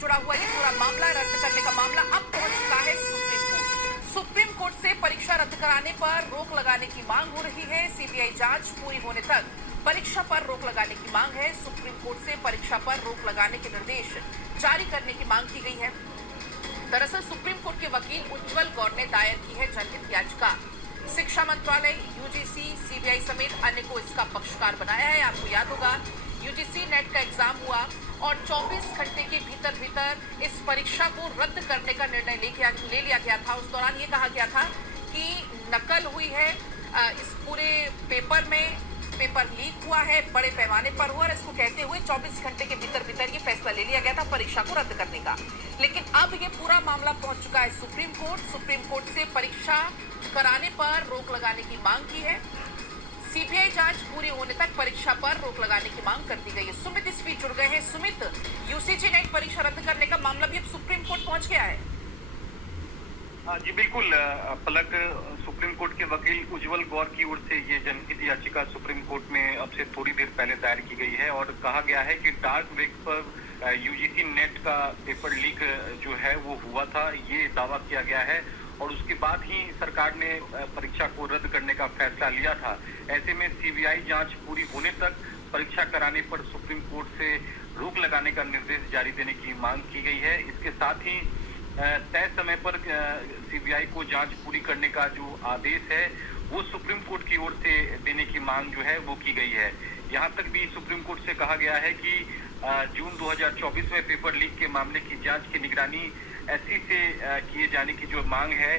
जुड़ा हुआ ये पूरा मामला रद्द करने का मामला अब पहुंच चुका है सुप्रीम कोर्ट। सुप्रीम कोर्ट से परीक्षा रद्द कराने पर रोक लगाने की मांग हो रही है। सीबीआई जांच पूरी होने तक परीक्षा पर रोक लगाने की मांग है। सुप्रीम कोर्ट से परीक्षा पर रोक लगाने के निर्देश जारी करने की मांग की गई है। दरअसल सुप्रीम कोर्ट के वकील उज्जवल गौर ने दायर की है जनहित याचिका। शिक्षा मंत्रालय, यूजीसी, सीबीआई समेत अन्य को इसका पक्षकार बनाया है। आपको याद होगा यूजीसी नेट का एग्जाम हुआ और 24 घंटे के भीतर इस परीक्षा को रद्द करने का निर्णय ले लिया गया था। उस दौरान ये कहा गया था कि नकल हुई है इस पूरे पेपर में, पेपर लीक हुआ है, बड़े पैमाने पर हुआ और इसको कहते हुए 24 घंटे के भीतर ये फैसला ले लिया गया था परीक्षा को रद्द करने का। लेकिन अब ये पूरा मामला पहुंच चुका है सुप्रीम कोर्ट। सुप्रीम कोर्ट से परीक्षा कराने पर रोक लगाने की मांग की है। सीबीआई जांच पूरी होने तक परीक्षा पर रोक लगाने की मांग कर दी गई है। सुमित इस बीच जुड़ गए हैं। सुमित, यूजीसी नेट परीक्षा रद्द करने का मामला भी अब सुप्रीम कोर्ट पहुंच गया है। जी बिल्कुल पलक, सुप्रीम कोर्ट के वकील उज्जवल गौर की ओर से ये जनहित याचिका सुप्रीम कोर्ट में अब से थोड़ी देर पहले दायर की गई है और कहा गया है कि डार्क वेब पर यूजीसी नेट का पेपर लीक जो है वो हुआ था, ये दावा किया गया है और उसके बाद ही सरकार ने परीक्षा को रद्द करने का फैसला लिया था। ऐसे में सीबीआई जांच पूरी होने तक परीक्षा कराने पर सुप्रीम कोर्ट से रोक लगाने का निर्देश जारी देने की मांग की गई है। इसके साथ ही तय समय पर सीबीआई को जांच पूरी करने का जो आदेश है वो सुप्रीम कोर्ट की ओर से देने की मांग जो है वो की गई है। यहाँ तक भी सुप्रीम कोर्ट से कहा गया है कि जून 2024 में पेपर लीक के मामले की जांच की निगरानी एससी से किए जाने की जो मांग है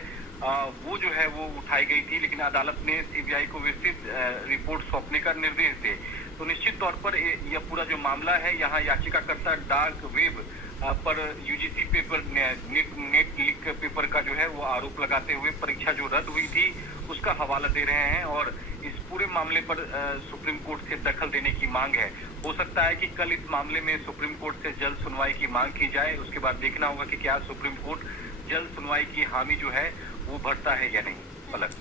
वो जो है वो उठाई गई थी, लेकिन अदालत ने सीबीआई को विस्तृत रिपोर्ट सौंपने का निर्देश दे। तो निश्चित तौर पर यह पूरा जो मामला है, यहाँ याचिकाकर्ता डार्क वेब पर UGC paper net leak paper का जो है वो आरोप लगाते हुए परीक्षा जो रद्द हुई थी उसका हवाला दे रहे हैं और इस पूरे मामले पर सुप्रीम कोर्ट से दखल देने की मांग है। हो सकता है कि कल इस मामले में सुप्रीम कोर्ट से जल्द सुनवाई की मांग की जाए। उसके बाद देखना होगा कि क्या सुप्रीम कोर्ट जल्द सुनवाई की हामी जो है वो भरता है या नहीं। पलक,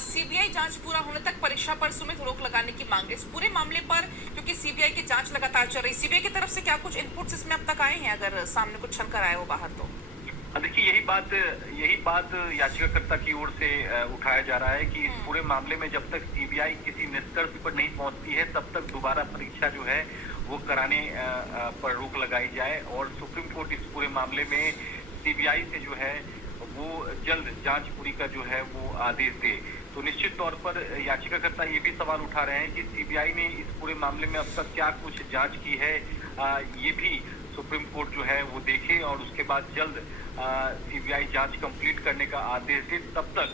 सीबीआई जांच पूरा होने तक परीक्षा पर सुमित रोक लगाने की मांग है। इस पूरे मामले पर क्योंकि सीबीआई की जांच लगातार चल रही, सीबीआई की तरफ से क्या कुछ इनपुट्स इसमें अब तक आए हैं, अगर सामने कुछ छन कर आए हो बाहर तो? देखिए यही बात याचिकाकर्ता की ओर से उठाया जा रहा है कि इस पूरे मामले में जब तक सीबीआई किसी निष्कर्ष पर नहीं पहुंचती है तब तक दोबारा परीक्षा जो है वो कराने पर रोक लगाई जाए और सुप्रीम कोर्ट इस पूरे मामले में सीबीआई से जो है वो जल्द जांच पूरी का जो है वो आदेश दे। तो निश्चित तौर पर याचिकाकर्ता ये भी सवाल उठा रहे हैं कि सीबीआई ने इस पूरे मामले में अब तक क्या कुछ जांच की है, ये भी सुप्रीम कोर्ट जो है वो देखे और उसके बाद जल्द सीबीआई जांच कंप्लीट करने का आदेश दे, तब तक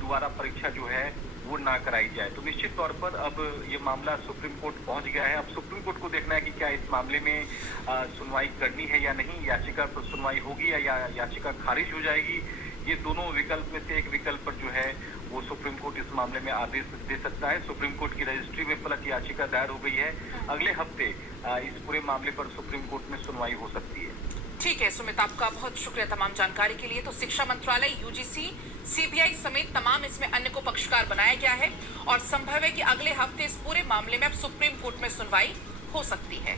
दोबारा परीक्षा जो है वो ना कराई जाए। तो निश्चित तौर पर अब ये मामला सुप्रीम कोर्ट पहुंच गया है। अब सुप्रीम कोर्ट को देखना है कि क्या इस मामले में सुनवाई करनी है या नहीं, याचिका पर सुनवाई होगी या याचिका खारिज हो जाएगी। ये दोनों विकल्प में से एक विकल्प पर जो है वो सुप्रीम कोर्ट इस मामले में आदेश दे सकता है। सुप्रीम कोर्ट की रजिस्ट्री में पलक याचिका दायर हो गई है। अगले हफ्ते इस पूरे मामले पर सुप्रीम कोर्ट में सुनवाई हो सकती है। ठीक है सुमित, आपका बहुत शुक्रिया तमाम जानकारी के लिए। तो शिक्षा मंत्रालय, यूजीसी, सीबीआई समेत तमाम इसमें अन्य को पक्षकार बनाया गया है और संभव है कि अगले हफ्ते इस पूरे मामले में अब सुप्रीम कोर्ट में सुनवाई हो सकती है।